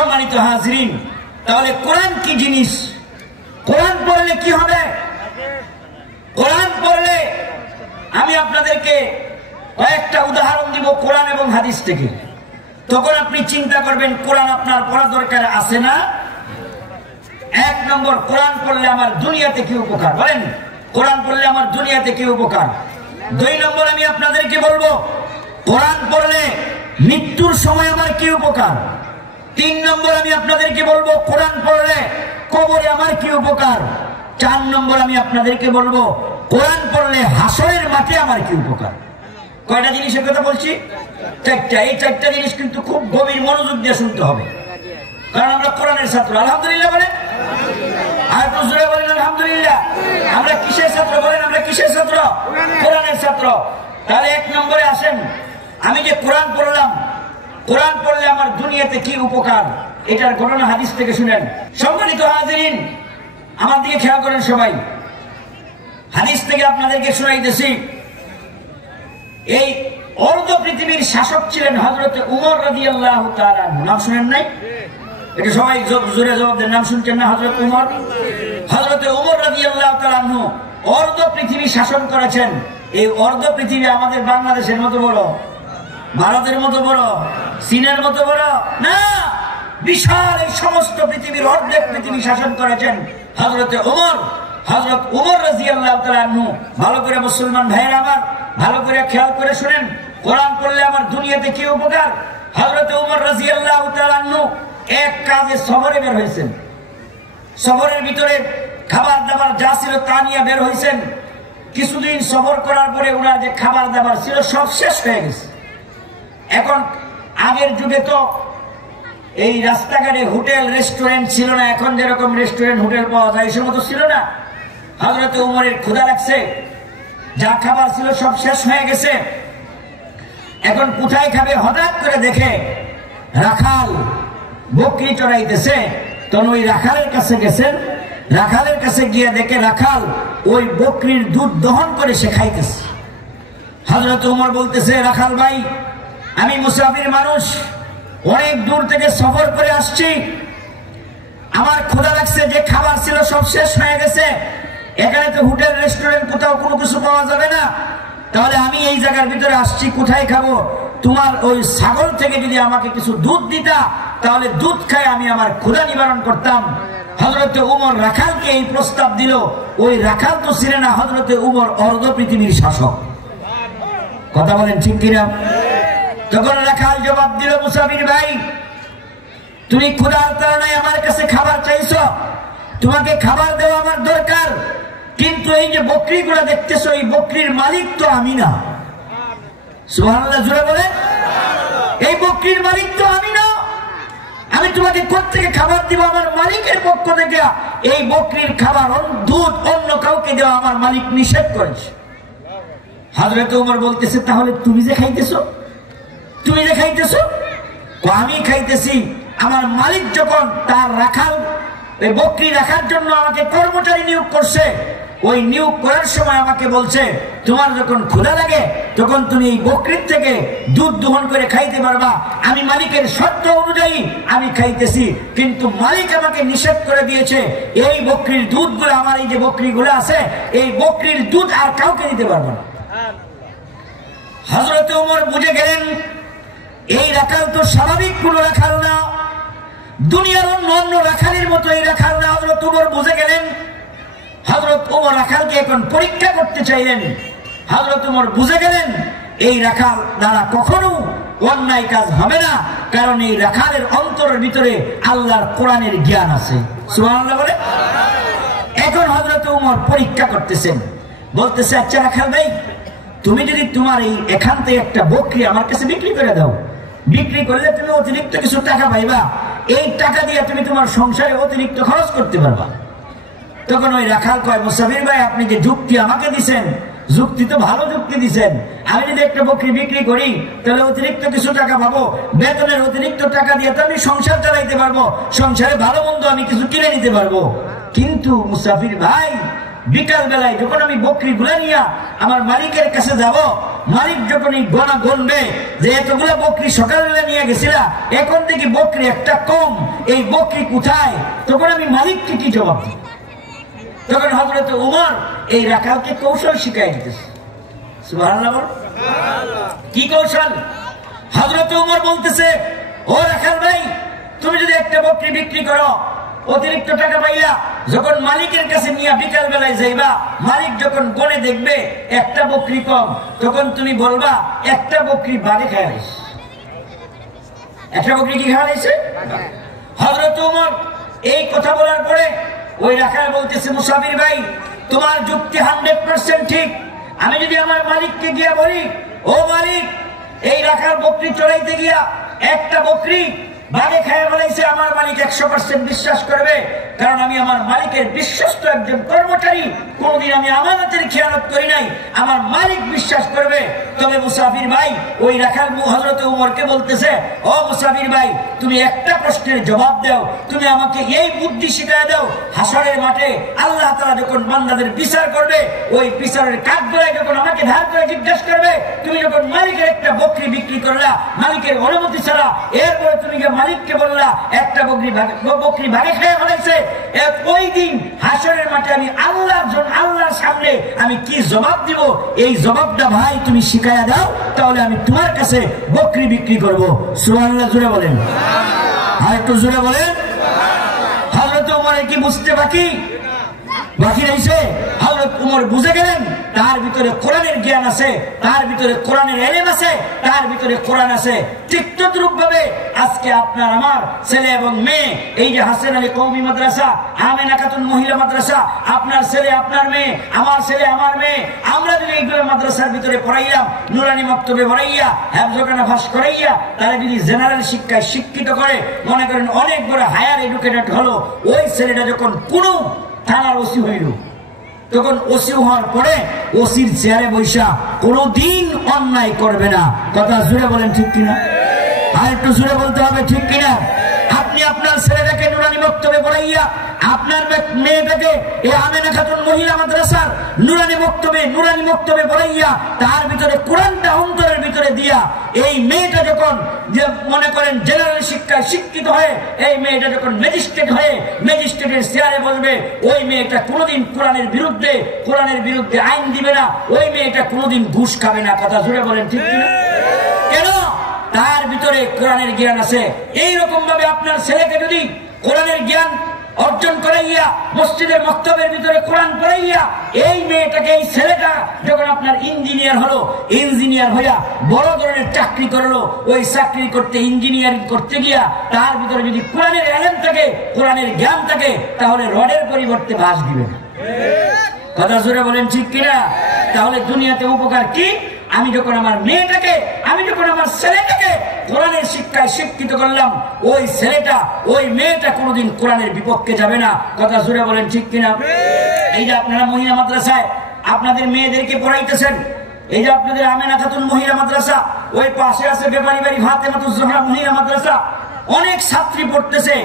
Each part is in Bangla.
সম্মানিত হাজরিন, তাহলে কোরআন কি জিনিস? কোরআন পড়লে কি হবে? কোরআন পড়লে আমি আপনাদেরকে কয়েকটা উদাহরণ দিব কোরআন এবং হাদিস থেকে। তখন আপনি চিন্তা করবেন কোরআন আপনার পড়া দরকার আছে না। 1 নম্বর, কোরআন পড়লে আমার দুনিয়াতে কি উপকার? বলেন, কোরআন পড়লে আমার দুনিয়াতে কি উপকার? 2 নম্বর, আমি আপনাদেরকে বলবো কোরআন পড়লে মৃত্যুর সময় আমার কি উপকার? 3 নম্বর, আমি আপনাদেরকে বলবো কোরআন পড়লে কবরে আমার কি উপকার? 4 নম্বর, আমি আপনাদেরকে বলবো কোরআন পড়লে হাসরের মাঠে আমার কি উপকার। কয়টা জিনিসের কথা বলছি? 4টা। এই 4টা জিনিস কিন্তু খুব গভীর মনোযোগ দিয়ে শুনতে হবে, কারণ আমরা কোরআনের ছাত্র। আলহামদুলিল্লাহ বলেন, আর জোরে বলেন আলহামদুলিল্লাহ। আমরা কিসের ছাত্র বলেন? আমরা কিসের ছাত্র? কোরআনের ছাত্র। তাহলে 1 নম্বরে আসেন, আমি যে কোরআন পড়লাম, কোরআন পড়লে আমার দুনিয়াতে কি উপকার, এটার ঘটনা হাদিস থেকে শুনেন। সম্মানিত হাজিরিন, আমার দিকে খেয়াল করেন সবাই। হাদিস থেকে আপনাদেরকে শোনাইতেছি। এই অর্ধ পৃথিবীর শাসক ছিলেন হযরত উমর রাদিয়াল্লাহু তাআলা। নাম শুনেন নাই? এটা সবাই জোরে জবাব দেন। নাম শুনছেন না? হযরত উমর। হযরত উমর রাদিয়াল্লাহু তাআলা অর্ধ পৃথিবী শাসন করেছেন। এই অর্ধ পৃথিবী আমাদের বাংলাদেশের মতো বড়, ভারতের মতো বড়, চীনের মতো বড় না, বিশাল এই সমস্ত পৃথিবীর অর্ধেক পৃথিবী শাসন করেছেন হযরত উমর। হযরত উমর রাদিয়াল্লাহু তাআলা আনহু। ভালো করে মুসলমান ভাইয়েরা আমার ভালো করে খেয়াল করে শুনেন, কোরআন পড়লে আমার দুনিয়াতে কি উপকার। হযরত উমর রাদিয়াল্লাহু তাআলা আনহু এক কাজে সফরে বের হয়েছেন। সফরের ভিতরে খাবার দাবার যা ছিল তা নিয়ে বের হয়েছেন। কিছুদিন সফর করার পরে ওনার যে খাবার দাবার ছিল সব শেষ হয়ে গেছে। এখন আগের যুগে তো এই রাস্তাঘাটে হোটেল রেস্টুরেন্ট ছিল না, এখন যেরকম রেস্টুরেন্ট হোটেল পাওয়া যায় এই সময় তো ছিল না। হযরত উমরের ক্ষুধা লাগছে, যা খাবার ছিল সব শেষ হয়ে গেছে। এখন কোথায় খাবে? হঠাৎ করে দেখে রাখাল বকরি চড়াইতেছে। তখন ওই রাখালের কাছে গেছেন। রাখালের কাছে গিয়ে দেখে রাখাল ওই বকরির দুধ দহন করে সে খাইতেছে। হযরত উমর বলতেছে, রাখাল ভাই, আমি মুসাফির মানুষ, অনেক দূর থেকে সফর করে আসছি, আমার ক্ষুধা লাগছে, যে খাবার ছিল সব শেষ হয়ে গেছে, এখানে তো হোটেল রেস্টুরেন্ট কোথাও কোনো কিছু পাওয়া যাবে না, তাহলে আমি এই জায়গার ভিতরে আসছি, কোথায় খাবো? তোমার ওই ছাগল থেকে যদি আমাকে কিছু দুধ দিতা, তাহলে দুধ খাই আমি আমার ক্ষুধা নিবারণ করতাম। হযরত উমর রাখালকে এই প্রস্তাব দিল। ওই রাখাল তো ছিলেন না হযরত উমর অর্ধ পৃথিবীর শাসক। কথা বলেন ঠিক কিনা? তখন রাখাল জবাব দিল, মুসাফির ভাই, তুমি ক্ষুধার তাড়নায় আমার কাছে খাবার চাইছো, তোমাকে খাবার দেওয়া আমার দরকার, কিন্তু এই যে বকরিগুলো দেখতেছো, এই বকরির মালিক তো আমি না। সুবহানাল্লাহ জোরে বলে। এই বকরির মালিক তো আমি না, আমি তোমাকে কোত্থেকে খাবার দিব? আমার মালিকের পক্ষ থেকে এই বকরির খাবার দুধ অন্য কাউকে দেওয়া আমার মালিক নিষেধ করেছে। হযরত উমর বলতেছে, তাহলে তুমি যে খাইতেছো, তুমি যে খাইতেছো? আমি খাইতেছি। আমার মালিক যখন তার রাখাল এই বকরি রাখার জন্য আমাকে কর্মচারী নিয়োগ করছে, ওই নিয়োগ করার সময় আমাকে বলছে, তোমার যখন ক্ষুধা লাগে তখন তুমি এই বকরির থেকে দুধ দহন করে খাইতে পারবা। আমি মালিকের শর্ত অনুযায়ী আমি খাইতেছি, কিন্তু মালিক আমাকে নিষেধ করে দিয়েছে এই বকরির দুধগুলো, আমার এই যে বকরিগুলো আছে, এই বকরির দুধ আর কাউকে দিতে পারবো না। হযরত ওমর বুঝে গেলেন এই রাখাল তো স্বাভাবিক কোন রাখাল না, দুনিয়ার অন্য অন্য রাখালের মতো এই রাখাল না। হযরত ওমর বুঝে গেলেন। হযরত ওমর রাখালকে এখন পরীক্ষা করতে চাইলেন। হযরত ওমর বুঝে গেলেন এই রাখাল দ্বারা কখনো অন্যায় কাজ হবে না, কারণ এই রাখালের অন্তরের ভিতরে আল্লাহর কোরআনের জ্ঞান আছে। সুবহানাল্লাহ বলে। এখন হযরত ওমর পরীক্ষা করতেছেন, বলতেছে, আচ্ছা রাখাল ভাই, তুমি যদি তোমার এই এখান থেকে একটা বকরি আমার কাছে বিক্রি করে দাও, বিক্রি করলে তুমি অতিরিক্ত কিছু টাকা পাইবা, এই টাকা দিয়ে তুমি তোমার সংসারে অতিরিক্ত খরচ করতে পারবা। তখন ওই রাখাল কয়, মুসাফির ভাই, আপনি যে যুক্তি আমাকে দিচ্ছেন, যুক্তি তো ভালো যুক্তি দিচ্ছেন, আমি যদি একটা বকরি বিক্রি করি তাহলে অতিরিক্ত কিছু টাকা পাবো, বেতনের অতিরিক্ত টাকা দিয়ে তো আমি সংসার চালাইতে পারবো, সংসারে ভালো মন্দ আমি কিছু কিনে নিতে পারবো। কিন্তু মুসাফির ভাই, বিকাল বেলায় যখন আমি বকরি গুলা নিয়ে আমার মালিকের কাছে যাব, মালিক যখন এই গণা গণবে যে এতগুলা বকরি সকালবেলা নিয়ে গেছিলা, এখন থেকে বকরি একটা কম, এই বকরি কোথায়, তখন আমি মালিককে কি জবাব দিই? তখন হযরত উমর এই রাখালকে কৌশল শিখাই দিতেছে। সুবহানাল্লাহ বল। কি কৌশল? হযরত উমর বলতেছে, ও রাখাল ভাই, তুমি যদি একটা বকরি বিক্রি করো, অতিরিক্ত টাকা পাইয়া যখন মালিকের কাছে নিয়ে বিকাল বেলায় যাইবা, মালিক যখন গনে দেখবে একটা বকরি কম, তখন তুমি বলবা একটা বকরি বাড়ি খাইছ, একটা বকরি কি খাওয়াইছে। হযরত উমর এই কথা বলার পরে ওই রাখাল বলতেছে, মুসাফির ভাই, তোমার যুক্তি 100% ঠিক। আমি যদি আমার মালিককে গিয়া বলি, ও মালিক, এই রাখাল বকরি চড়াইতে গিয়া একটা বকরি বাগে খায় বলাইছে, আমার মালিক 100% বিশ্বাস করবে, কারণ আমি আমার মালিকের বিশ্বস্ত একজন কর্মচারী, কোনদিন আমি আমানতের খেয়ানত করি নাই, আমার মালিক বিশ্বাস করবে। তবে মুসাফির ভাই, ওই রাখাল হযরত উমরকে বলতেছে, ও মুসাফির ভাই, তুমি একটা প্রশ্নের জবাব দাও, তুমি আমাকে এই বুদ্ধি শিখায় দাও, হাসরের মাঠে আল্লাহ তাআলা যখন বান্দাদের বিচার করবে, ওই বিচারের কাঠগড়ায় যখন আমাকে ধার করে জিজ্ঞাসা করবে, তুমি যখন মালিকের একটা বকরি বিক্রি করলা মালিকের অনুমতি ছাড়া, এরপরে তুমি মালিককে বললা একটা বকরি ভাগে খেয়ে ফেলেছে, ওই দিন হাসরের মাঠে আমি আল্লাহর সামনে আমি কি জবাব দিব, এই জবাবটা ভাই তুমি শিখাইয়া দাও, তাহলে আমি তোমার কাছে বকরি বিক্রি করবো। সুবহানাল্লাহ জোরে বলেন, আর একটু জোরে বলেন। হযরত উমরের কি বুঝতে বাকি রয়েছে? হযরত উমর বুঝে গেলেন তার ভিতরে কোরআনের জ্ঞান আছে, তার ভিতরে কোরআনের ইলম আছে, তার ভিতরে কোরআন আছে। ঠিক তদ্রূপ ভাবে আজকে আপনার আমার ছেলে এবং মেয়ে, এই যে হাসান আলী কওমি মাদ্রাসা, আমেনা খাতুন মহিলা মাদ্রাসা, আপনার ছেলে আপনার মেয়ে, আমার ছেলে আমার মেয়ে, আমরা যদি এইগুলো মাদ্রাসার ভিতরে পড়াইলাম, নুরানি মক্তবে পড়াইয়া, হেফজখানা ফাঁস করাইয়া, তারা যদি জেনারেল শিক্ষায় শিক্ষিত করে, মনে করেন অনেক বড় হায়ার এডুকেটেড হলো, ওই ছেলেটা যখন কোনো থানার ওসি হইল, তখন ওসি হওয়ার পরে ওসির চেয়ারে বৈশা কোনদিন অন্যায় করবে না। কথা জুড়ে বলেন ঠিক কিনা? আর একটু জুড়ে বলতে হবে ঠিক কিনা? আপনি আপনার ছেলেটাকে নুরানি মক্তবে পড়াইয়া, আপনার মেয়েটাকে এই আমেনা খাতুন মহিলা মাদ্রাসার নুরানি মক্তবে পড়াইয়া, তার ভিতরে কোরআনটা অন্তরের ভিতরে দিয়া, এই মেয়েটা যখন যে মনে করেন জেনারেল শিক্ষায় শিক্ষিত হয়ে, এই মেয়েটা যখন ম্যাজিস্ট্রেট হয়ে ম্যাজিস্ট্রেটের চেয়ারে বসবে, ওই মেয়েটা কোনোদিন কোরআনের বিরুদ্ধে আইন দিবে না, ওই মেয়েটা কোনোদিন ঘুষ খাবে না। কথা জুড়ে বলেন ঠিক কিনা? কেন? তার ভিতরে কোরআনের জ্ঞান আছে। এইরকম ভাবে আপনার ছেলেকে যদি কোরআনের জ্ঞান অর্জন করাইয়া, মসজিদের মক্তবের ভিতরে কোরআন পড়াইয়া, এই মেয়েটাকে, এই ছেলেটা যখন আপনার ইঞ্জিনিয়ার হলো, ইঞ্জিনিয়ার হইয়া বড় ধরনের চাকরি করলো, ওই চাকরি করতে ইঞ্জিনিয়ারিং করতে গিয়া তার ভিতরে যদি কোরআনের ইলম থাকে, কোরআনের জ্ঞান থাকে, তাহলে রডের পরিবর্তে বাঁশ দিবে না। কথা জোরে বলেন ঠিক কিনা? তাহলে দুনিয়াতে উপকার কি? আমি যখন আমার মেয়েটাকে, আমি যখন আমার ছেলেটাকে কোরআনের শিক্ষায় শিক্ষিত করলাম, ওই ছেলেটা, ওই মেয়েটা কোনোদিন কোরআনের বিপক্ষে যাবে না। কথা জোরে বলেন ঠিক কিনা? এই যে আপনারা মহিলা মাদ্রাসায় আপনাদের মেয়েদেরকে পড়াইতেছেন, এই যে আপনাদের আমেনা খাতুন মহিলা মাদ্রাসা, ওই পাশে আছে ব্যাপারী বাড়ি ফাতেমাতুজ জোহরা মহিলা মাদ্রাসা, অনেক ছাত্রী পড়তেছে।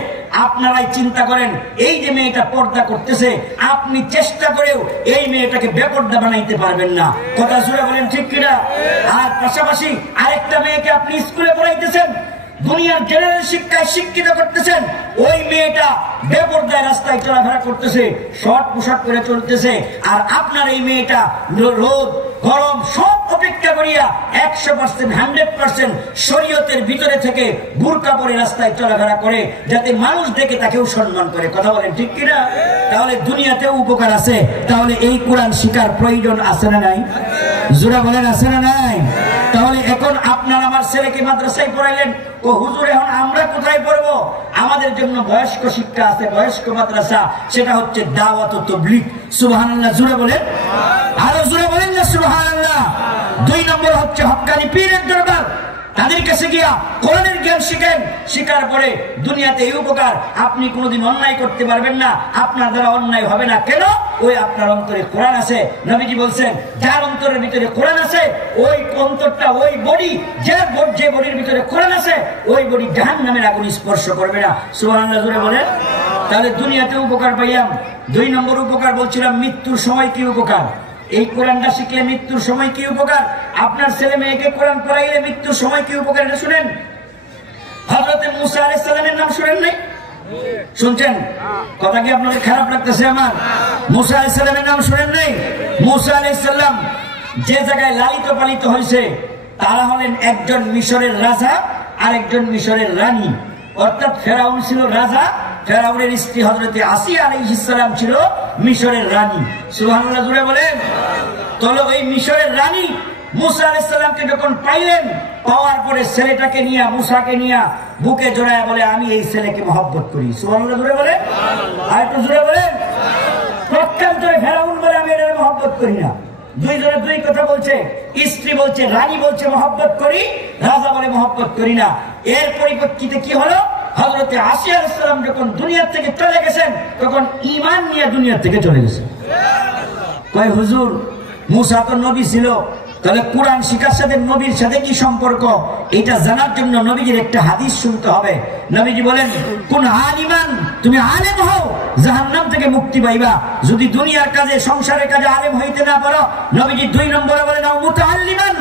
আপনারাই চিন্তা করেন, এই যে মেয়েটা পর্দা করতেছে, আপনি চেষ্টা করেও এই মেয়েটাকে বেপর্দা বানাইতে পারবেন না। কথা শুনে বলেন ঠিক কিনা? আর পাশাপাশি আরেকটা মেয়েকে আপনি স্কুলে পড়াইতেছেন, দুনিয়ার জেনারেল শিক্ষায় শিক্ষিত করতেছেন, ওই মেয়েটা বেপর্দায় রাস্তায় চলাফেরা করতেছে, শর্ট পোশাক করে চলতেছে, আর আপনার এই মেয়েটা রোদ গরম সব অপেক্ষা করিয়া 100% 100% শরীয়তের ভিতরে থেকে বুরকা পরে রাস্তায় চলাফেরা করে, যাতে মানুষ দেখে তাকেও সম্মান করে। কথা বলেন ঠিক কিনা? তাহলে দুনিয়াতেও উপকার আছে। তাহলে এই কোরআন শিখার প্রয়োজন আছে না নাই? জোরা বলেন আছে না নাই? তাহলে এখন আপনার আমার ছেলেকে মাদ্রাসায় পড়াইলেন, ও হুজুর এখন আমরা কোথায় পড়বো? আমাদের জন্য বয়স্ক শিক্ষা আছে, বয়স্ক মাদ্রাসা, সেটা হচ্ছে দাওয়াত ও তাবলীগ। সুবহানাল্লাহ জোরে বলেন, আরো জোরে বলেন না সুবহানাল্লাহ। 2 নম্বর হচ্ছে হক্কানি পীরের দরবার, তাদের কাছে গিয়া কোরআনের জ্ঞান শিখেন, শিখার পরে দুনিয়াতে এই উপকার, আপনি কোনোদিন অন্যায় করতে পারবেন না, আপনার দ্বারা অন্যায় হবে না। কেন? ওই আপনার অন্তরে কোরআন আছে। নবীজি বলছেন, যার অন্তরের ভিতরে কোরআন আছে, ওই অন্তরটা, ওই বডি, যে বডির ভিতরে কোরআন আছে, ওই বডি জাহান্নামের আগুন স্পর্শ করবে না। সুবহানাল্লাহ জোরে বলেন। তাহলে দুনিয়াতে উপকার পাইলাম। 2 নম্বর উপকার বলছিলাম মৃত্যুর সময় কি উপকার। এই কোরআনটা শিখলে মৃত্যুর সময় কি উপকার, আপনার ছেলে মেয়েকে কোরআন পড়াইলে মৃত্যুর সময় কি উপকার, এটা শুনেন। হযরত মুসা আলাইহিস সালামের নাম শুনেন নাই? শুনছেন? কথা কি আপনাদের খারাপ লাগতেছে আমার? মুসা আলাইহিস সালামের নাম শুনেন নাই? মুসা আলাইহিস সালাম যে জায়গায় লালিত পালিত হয়েছে তারা হলেন একজন মিশরের রাজা আর একজন মিশরের রানী। অর্থাৎ ফেরাউন ছিল রাজা, ফেরাউনের স্ত্রী হযরত আসিয়া আলাইহিস সালাম ছিল মিশরের রানী। সুবহানাল্লাহ জুড়ে বলেন। তাহলে ওই মিশরের রানী মুসা আলাইহিস সালামকে যখন পাইলেন, পাওয়ার পরে ছেলেটাকে নিয়ে মুসাকে নিয়ে বুকে জড়ায় বলে আমি এই ছেলেকে মহব্বত করি। সুবহানাল্লাহ জুড়ে বলেন, আর একটু জুড়ে বলেন। প্রত্যন্তরে ফেরাউন বলে আমি এটাকে মহব্বত করি না। দুইজনে দুই কথা বলছে, স্ত্রী বলছে, রানী বলছে মহব্বত করি, রাজা বলে মহব্বত করি না। এর পরিপ্রেক্ষিতে কি হলো, হযরত আসিয়া আলাইহিস সালাম যখন দুনিয়া থেকে চলে গেছেন তখন ঈমান নিয়ে দুনিয়া থেকে চলে গেছেন। কয় হুজুর মুসা তো নবী ছিল, তাহলে কোরআন শিক্ষার সাথে নবীর সাথে কি সম্পর্ক, এটা জানার জন্য নবীজির একটা হাদিস শুনতে হবে। নবীজি বলেন কোন আলিমান, তুমি আলেম হও জাহান্নাম থেকে মুক্তি পাইবা। যদি দুনিয়ার কাজে সংসারের কাজে আলেম হইতে না পারো, নবীজি 2 নম্বরে বলেন আও মুতাআল্লিমান,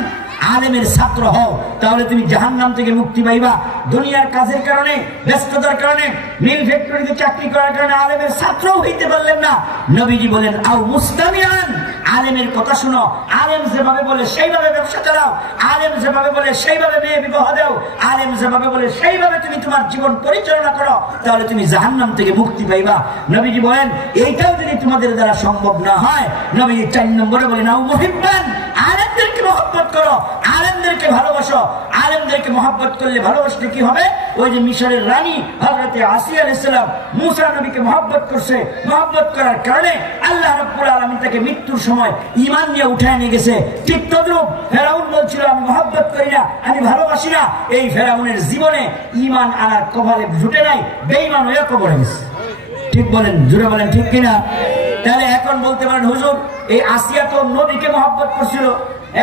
আলেমের ছাত্র হও, তাহলে তুমি জাহান্নাম থেকে মুক্তি পাইবা। দুনিয়ার কাজের কারণে, ব্যস্ততার কারণে, মিল ফ্যাক্টরিতে চাকরি করার কারণে আলেমের ছাত্র হইতে পারলেন না, নবীজি বলেন আও মুস্তামিআন, আলেমের কথা শুনো, আলেম যেভাবে বলে সেইভাবে ব্যবসা চালাও, আলেম যেভাবে বলে সেইভাবে মেয়ে বিবাহ দাও, আলেম যেভাবে বলে সেইভাবে তুমি তোমার জীবন পরিচালনা করো, তাহলে তুমি জাহান্নাম থেকে মুক্তি পাইবা। নবীজি বলেন এইটাও যদি তোমাদের দ্বারা সম্ভব না হয়, নবীজি 4 নম্বরে বলেন আও মুহিব্বান, আলেমদেরকে মহব্বত করো, আলেমদেরকে ভালোবাসো। আলেমদেরকে মহব্বত করলে ভালোবাসলে কি হবে, ওই যে মিশরের রানী হযরত আসিয়া আলাইহিস সালাম মুসা নবীকে মহব্বত করছে, মহব্বত করার কারণে আল্লাহ রাব্বুল আলামিন তাকে মৃত্যুর সময় ঈমান নিয়ে উঠায় নিয়ে গেছে। ঠিক তদ্রূপ ফেরাউন বলছিল আমি মহব্বত করি না, আমি ভালোবাসি না, এই ফেরাউনের জীবনে ঈমান আনার কপালে জুটে নাই, বেঈমান হয়ে কবরে গেছে। ঠিক বলেন, জুড়ে বলেন ঠিক কিনা? তাহলে এখন বলতে পারেন হুজুর এই আসিয়া তো নবীকে মহব্বত করছিল,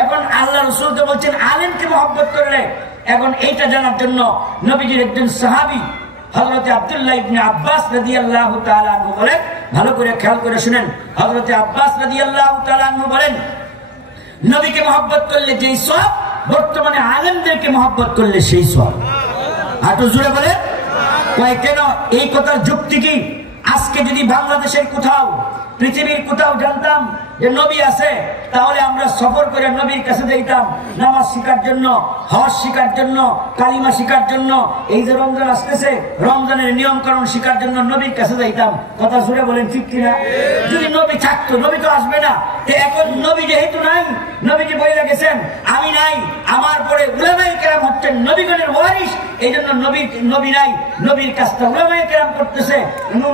এখন আল্লাহ রাসূল তো বলছেন আলেমকে মহব্বত করলে। এখন এইটা জানার জন্য নবীজির একজন সাহাবী হযরত আব্দুল্লাহ ইবনে আব্বাস রাদিয়াল্লাহু তাআলা আনহু বলেন, ভালো করে খেয়াল করে শুনেন, হযরত আব্বাস রাদিয়াল্লাহু তাআলা আনহু বলেন নবীকে মহব্বত করলে যেই সওয়াব, বর্তমানে আলেমদেরকে মহব্বত করলে সেই সওয়াব। আর তো জুড়ে বলেন কয় কেন, এই কথার যুক্তি কি? আজকে যদি বাংলাদেশের কোথাও, পৃথিবীর কোথাও জানতাম যে নবী আছে, তাহলে আমরা সফর করে নবীর কাছে যাইতাম নামাজ শিখার জন্য, হজ শিখার জন্য, কালিমা শিখার জন্য। এই যে রমজান আসতেছে, রমজানের নিয়ম কানুন শিখার জন্য নবীর কাছে যাইতাম। কথা শুনে বলেন ঠিক কিনা? যদি নবী থাকতো, নবী তো আসবে না। এখন নবী যেহেতু নাই, নবীজি বলে গেছেন আমি নাই, আমার পরে উলামায়ে কেরাম হচ্ছেন নবীগণের ওয়ারিস, এই জন্য নবী নাই, নবীর কাজটা উলামায়ে কেরাম করতেছে,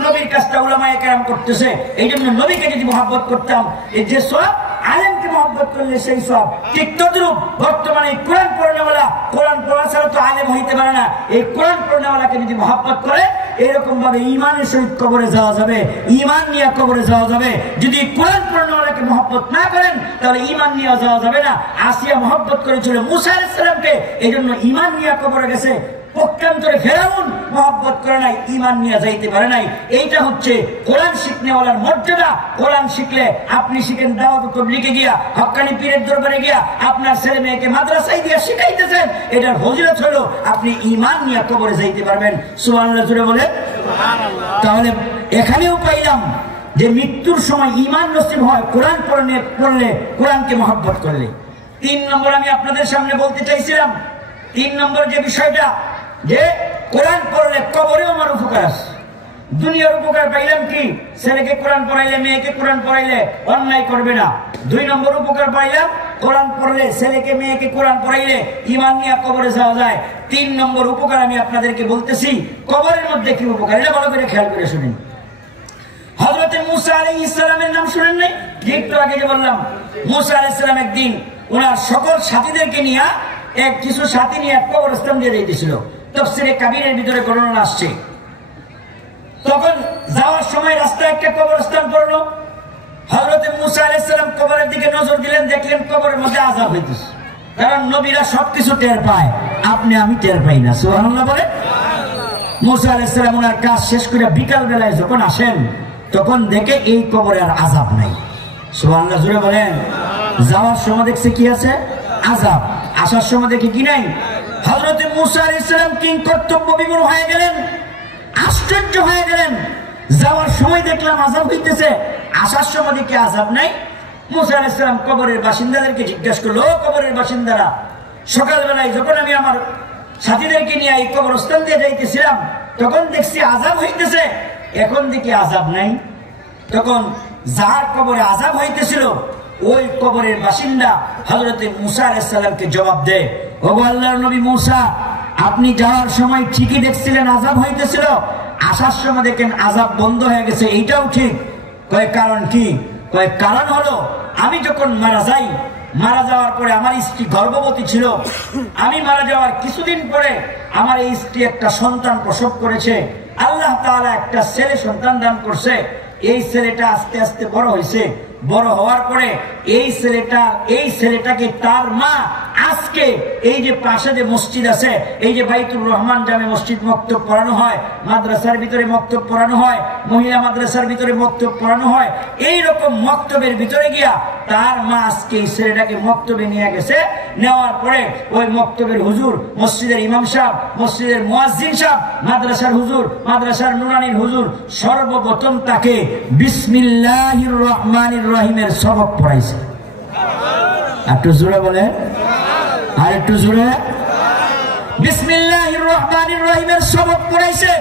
নবীর কাজটা উলামায়ে কেরাম করতেছে। এই জন্য নবীকে যদি মহব্বত করতাম, এই যে সওয়াব, আলেমকে মহব্বত করলে সেই সওয়াব। ঠিক তদ্রূপ বর্তমানে কোরআন পড়নেওয়ালা, কোরআন পড়া ছাড়া তো আলেম হইতে পারে না, এই কোরআন পড়নেওয়ালাকে যদি মহব্বত করে, এরকম ভাবে ঈমানের সহিত কবরে যাওয়া যাবে, ঈমান নিয়ে কবরে যাওয়া যাবে। যদি কোরআন পড়নেওয়ালাকে মহব্বত না করেন, তাহলে ঈমান নিয়ে যাওয়া যাবে না। আসিয়া মহব্বত করেছিল মুসা আলাইহিস সালামকে, এই জন্য ঈমান নিয়ে কবরে গেছে। পক্ষান্তরে ফেরাউন মহব্বত করে নাই, ঈমান নিয়ে যাইতে পারে নাই। এইটা হচ্ছে কোরআন শিখনেওয়ালার মর্যাদা। কোরআন শিখলে আপনি শিখেন দাওয়াত তাবলীগে গিয়া, হক্কানি পীরের দরবারে গিয়া, আপনার ছেলে মেয়েকে মাদ্রাসায় দিয়া শিখাইতেছেন, এটার ফজিলত হলো আপনি ঈমান নিয়ে কবরে যাইতে পারবেন। সুবহানাল্লাহ জুড়ে বলে তাহলে এখানেও পাইলাম যে মৃত্যুর সময় ঈমান নসিব হয় কোরআন পড়লে, কোরআনকে মহব্বত করলে। 3 নম্বর আমি আপনাদের সামনে বলতে চাইছিলাম, 3 নম্বর যে বিষয়টা, যে কোরআন পড়লে কবরেও আমার উপকার আছে। দুনিয়ার উপকার পাইলাম কি, ছেলেকে কোরআন পড়াইলে, মেয়েকে কোরআন পড়াইলে অন্যায় করবে না। 2 নম্বর উপকার পাইলাম, কোরআন পড়লে, ছেলেকে মেয়েকে কোরআন পড়াইলে ঈমান নিয়ে কবরে যাওয়া যায়। 3 নম্বর উপকার আমি আপনাদেরকে বলতেছি, কবরের মধ্যে কি উপকার, এটা ভালো করে খেয়াল করে শুনেন। হযরত মুসা আলাইহিস সালামের নাম শুনেন নাই? একটু আগে যে বললাম, মুসা আলাইহিস সালাম একদিন ওনার সকল সাথীদেরকে নিয়ে, কিছু সাথী নিয়ে এক কবরস্থান দিয়ে দিয়েছিল। তাফসীরে কাবীরের ভিতরে বর্ণনা আসছে। তখন যাওয়ার সময় রাস্তায় একটা কবরস্থান পড়লো। হযরত মুসা আলাইহিস সালাম কবরের দিকে নজর দিলেন, দেখলেন কবরের মধ্যে আযাব হইতেছে। কারণ নবীরা সবকিছু টের পায়, আপনি আমি টের পাই না। সুবহানাল্লাহ বলে। মুসা আলাইহিস সালাম ওনার কাজ শেষ করে বিকাল বেলায় যখন আসেন তখন দেখে এই কবরে আর আযাব নাই। সুবহানাল্লাহ জোরে বলেন। যাওয়ার সময় দেখছে কি আছে? আযাব। আসার সময় দেখে কি নাই? হযরত মুসা আলাইহিস সালাম কিং কর্তব্য বিমূঢ় হয়ে গেলেন, আশ্চর্য হয়ে গেলেন। যাওয়ার সময় দেখলাম আযাব হইতেছে, আসার সময় দেখে আযাব নাই। মুসা আলাইহিস সালাম কবরের বাসিন্দাদেরকে জিজ্ঞাসা করলো, ও কবরের বাসিন্দারা, সকালবেলায় যখন আমি আমার সাথীদেরকে নিয়ে এই কবরস্থান দিয়ে যাইতেছিলাম তখন দেখছি আযাব হইতেছে, এখন দেখি আযাব নাই। তখন যার কবরে আযাব হইতেছিল ওই কবরের বাসিন্দা হযরত মুসা আলাইহিস সালামকে জবাব দেয়, ওগো আল্লাহর নবী মুসা, আপনি যাওয়ার সময় ঠিকই দেখছিলেন আযাব হইতেছিল, আসার সময় দেখেন আযাব বন্ধ হয়ে গেছে, এইটাও ঠিক। কয় কারণ কি? কয় কারণ হলো আমি যখন মারা যাই, মারা যাওয়ার পরে আমার স্ত্রী গর্ভবতী ছিল, আমি মারা যাওয়ার কিছুদিন পরে আমার এই স্ত্রী একটা সন্তান প্রসব করেছে। আল্লাহ তাআলা একটা ছেলে সন্তান দান করছে। এই ছেলেটা আস্তে আস্তে বড় হয়েছে, বড় হওয়ার পরে এই ছেলেটাকে তার মা আজকে এই যে পাশে যে মসজিদ আছে, এই যে বাইতুর রহমান জামে মসজিদ, মক্তব পড়ানো হয়, মাদ্রাসার ভিতরে মক্তব পড়ানো হয়, মহিলা মাদ্রাসার ভিতরে মক্তব পড়ানো হয়, এই রকম মক্তবের ভিতরে গিয়া তার মা আজকে এই ছেলেটাকে মক্তবে নিয়ে গেছে। নেওয়ার পরে ওই মক্তবের হুজুর, মসজিদের ইমাম সাহেব, মসজিদের মুয়াজ্জিন সাহেব, মাদ্রাসার হুজুর, মাদ্রাসার নুরানির হুজুর সর্বপ্রথম তাকে বিসমিল্লাহির রহমানির রহিমের সবক পড়াইছে। একটু জোরে বলে, আর একটু জোরে। বিসমিল্লাহির রহমানির রহিমের সবক পড়াইছে।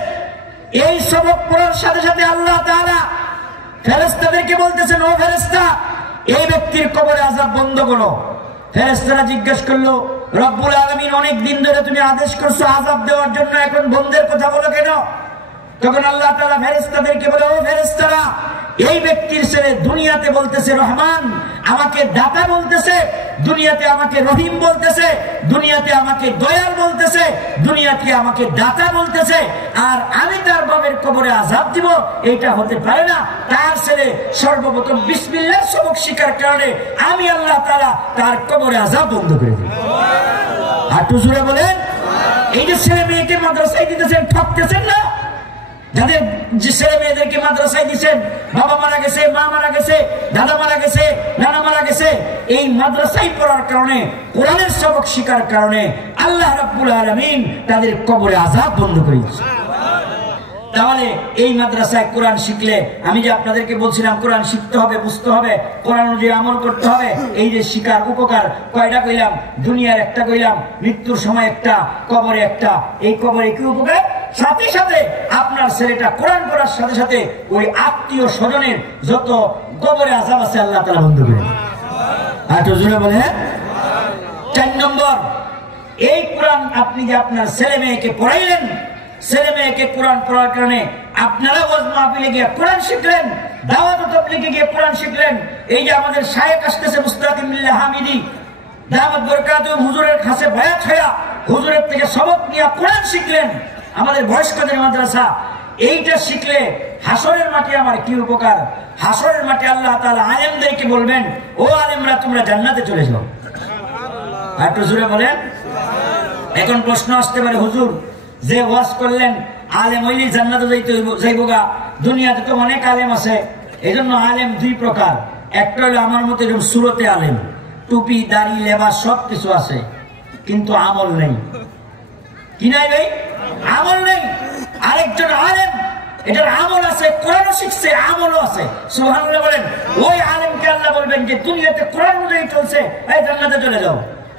এই সবক পড়ার সাথে সাথে আল্লাহ তাআলা ফেরেশতাদেরকে বলতেছেন, ও ফেরেশতা, এই ব্যক্তির কবরে আযাব বন্ধ করো। ফেরেশতারা জিজ্ঞেস করলো, রব্বুল আলামিন অনেক দিন ধরে তুমি আদেশ করছো আযাব দেওয়ার জন্য, এখন বন্ধের কথা বলো কেন? তখন আল্লাহ তাআলা ফেরেশতাদেরকে বলে, ও ফেরেশতারা, এই ব্যক্তির ছেলে দুনিয়াতে বলতেছে রহমান, আমাকে দাতা বলতেছে, দুনিয়াতে আমাকে রহিম বলতেছে, দুনিয়াতে আমাকে দয়াল বলতেছে, দুনিয়াতে আমাকে দাতা বলতেছে, আর আমি তার বাবার কবরে আযাব দিব, এটা হতে পারে না। তার ছেলে সর্বপ্রথম বিসমিল্লাহ সবক শিকার কারণে আমি আল্লাহ তাআলা তার কবরে আযাব বন্ধ করে দিই। হাঁটু জুড়ে বলেন। এই যে ছেলে মেয়েকে মাদ্রাসায় দিতেছেন, ঠকতেছেন না? যাদের যে ছেলে মেয়েদেরকে মাদ্রাসায় দিচ্ছেন, বাবা মারা গেছে, মা মারা গেছে, দাদা মারা গেছে, নানা মারা গেছে, এই মাদ্রাসায় পড়ার কারণে, কোরআনের সবক শিকার কারণে আল্লাহ রাব্বুল আলামিন তাদের কবরে আযাব বন্ধ করে দিয়েছে। তাহলে এই মাদ্রাসায় কোরআন শিখলে, আমি যে আপনাদেরকে বলছিলাম কোরআন শিখতে হবে, বুঝতে হবে, কোরআন অনুযায়ী আমল করতে হবে, এই যে শিকার উপকার কয়টা কইলাম? দুনিয়ার একটা কইলাম, মৃত্যুর সময় একটা, কবরে একটা। এই কবরে কি উপকার? সাথে সাথে আপনার ছেলেটা কোরআন পড়ার সাথে সাথে ওই আত্মীয় স্বজনের যত কবরে আযাব আছে আল্লাহ তাআলা বন্ধ করে দেন। আর তো জোরে বলে। 4 নম্বর, এই কোরআন আপনি যে আপনার ছেলে মেয়েকে পড়াইলেন, ছেলে মেয়েকে কোরআন পড়ার কারণে আপনারা ওয়াজ মাহফিলে গিয়ে কোরআন শিখলেন, দাওয়াত ও তাবলীগে গিয়ে কোরআন শিখলেন। এই যে আমাদের শায়েখ আসতেছে মুস্তাকিম বিল্লাহ হামিদি দামাত বরকাতুহু, হুজুরের কাছে বায়াত হয়া হুজুরের থেকে সবক নিয়ে কোরআন শিখলেন। আমাদের বয়স্কদের মাদ্রাসা, এইটা শিখলে হাসরের মাঠে আমার কি উপকার? হাসরের মাঠে আল্লাহ তাআলা আলেমদেরকে বলবেন, ও আলেমরা তোমরা জান্নাতে চলে যাও। একটু জোরে বলেন। এখন প্রশ্ন আসতে পারে, হুজুর যে ওয়াজ করলেন আলেম হইলে জান্নাতে যাইব গা, দুনিয়াতে তো অনেক আলেম আছে। এই জন্য আলেম 2 প্রকার। একটা হলো আমার মতো এরকম সুরতে আলেম, টুপি দাড়ি লেবাস সব কিছু আছে, কিন্তু আমল নেই। কি নাই ভাই? আমল নেই। আরেকজন আলেম, এটার আমল আছে, কোরআনও শিখছে, আমলও আছে। সুবহানাল্লাহ বলেন। ওই আলেমকে আল্লাহ বলবেন যে দুনিয়াতে কোরআন অনুযায়ী চলছে, এই জান্নাতে চলে যাও।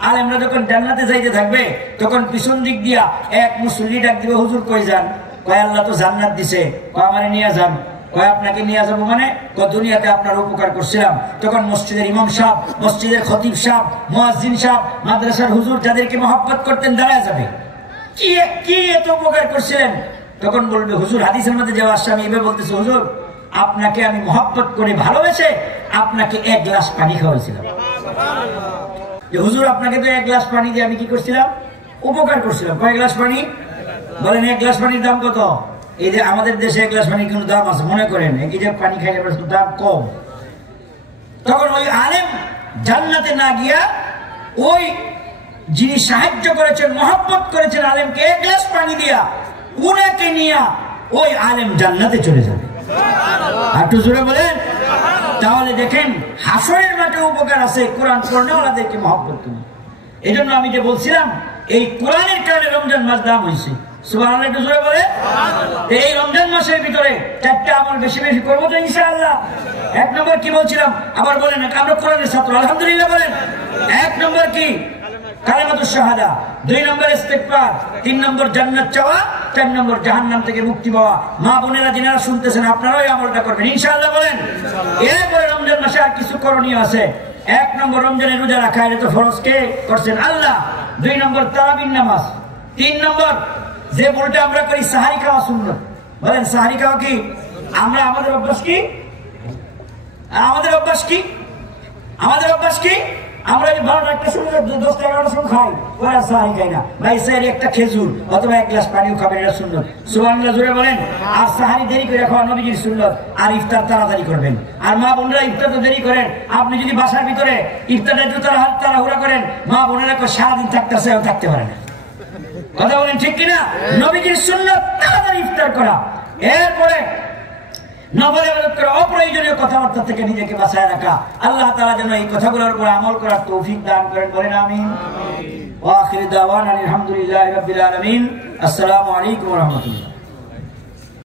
আলেমরা যখন জান্নাতে যাইতে থাকবে তখন পিছন দিক দিয়া এক মুসল্লি ডাক দিবে, হুজুর কই যান? কয় আল্লাহ তো জান্নাত দিছে, কয় আমারে নিয়ে যান। কয় আপনাকে নিয়ে যাবো মানে? কয় দুনিয়াতে আপনার উপকার করছিলাম। তখন মসজিদের ইমাম সাহেব, মসজিদের খতিব সাহেব, মুয়াজ্জিন সাহেব, মাদ্রাসার হুজুর যাদেরকে মহব্বত করতেন দাঁড়ায় যাবে, কি এত উপকার করছিলেন? তখন বলবে, হুজুর হাদিসের মধ্যে যাওয়া আসছে, আমি এভাবে বলতেছি, হুজুর আপনাকে আমি মহব্বত করে ভালোবেসে আপনাকে 1 গ্লাস পানি খাওয়াইছিলাম। হুজুর আপনাকে তো 1 গ্লাস পানি দিয়ে আমি কি করছিলাম? উপকার করছিলাম। কয় গ্লাস পানি? বলেন 1 গ্লাস পানির দাম কত? এই যে আমাদের দেশে 1 গ্লাস পানির কোনো দাম আছে? মনে করেন এই যে পানি খাইলে দাম কম। তখন ওই আলেম জান্নাতে না গিয়া ওই যিনি সাহায্য করেছেন, মহব্বত করেছেন আলেমকে 1 গ্লাস পানি দিয়া, উনাকে নিয়ে ওই আলেম জান্নাতে চলে যাবে। একটু জোরে বলেন। তাহলে দেখেন হাসরের মাঠে উপকার আছে কোরআন পড়নেওয়ালাদেরকে মহব্বত তুমি। এই জন্য আমি যে বলছিলাম এই কোরআনের কারণে রমজান মাস দাম হয়েছে। সুবহানাল্লাহ, একটু জোরে বলে। এই রমজান মাসের ভিতরে 4টা আমল বেশি বেশি করবো তো ইনশাআল্লাহ। 1 নম্বর কি বলছিলাম আবার বলেন, আমরা কোরআনের ছাত্র আলহামদুলিল্লাহ বলেন। 1 নম্বর কি? কালেমাতুশ শাহাদা। 2 নম্বর ইস্তিগফার। 3 নম্বর জান্নাত চাওয়া। 4 নম্বর জাহান্নাম থেকে মুক্তি পাওয়া। মা বোনেরা যারা শুনতেছেন আপনারাও এই আমলটা করবেন ইনশাআল্লাহ বলেন। এরপরে রমজান মাসে আর কিছু করণীয় আছে। 1 নম্বর রমজানের রোজা রাখা, এটা তো ফরজ কে করছেন? আল্লাহ। 2 নম্বর তারাবির নামাজ। 3 নম্বর যে বলটা আমরা করি সাহারি খাওয়া সুন্নাত। বলেন সাহারি খাওয়া কি? আমরা আমাদের অভ্যাস কি? আমাদের অভ্যাস কি? আমাদের অভ্যাস কি? আমরা এই 12টা 1টা সময় 10টা 11টার সময় খাই, ওরা সাহারি খাই না ভাই। স্যার একটা খেজুর অথবা 1 গ্লাস পানিও খাবেন, এটা সুন্নাত। সুবহানাল্লাহ জোরে বলেন। আর সাহারি দেরি করে খাওয়া নবীজির সুন্নাত। আর ইফতার তাড়াতাড়ি করবেন। আর মা বোনেরা ইফতার তো দেরি করেন। আপনি যদি বাসার ভিতরে ইফতারটা একটু তাড়াহুড়া করেন, মা বোনেরা সারাদিন থাকতেছে থাকতে পারে না। কথা বলেন ঠিক কিনা? নবীজির সুন্নাত তাড়াতাড়ি ইফতার করা। এরপরে নফল ইবাদত করা, অপ্রয়োজনীয় কথাবার্তা থেকে নিজেকে বাঁচায় রাখা। আল্লাহ তাআলা যেন এই কথাগুলোর উপর আমল করার তৌফিক দান করেন, বলেন আমিন। ওয়া আখিরু দাওয়ানা আলহামদুলিল্লাহি রাব্বিল আলামিন। আসসালামু আলাইকুম ওয়া রাহমাতুল্লাহ।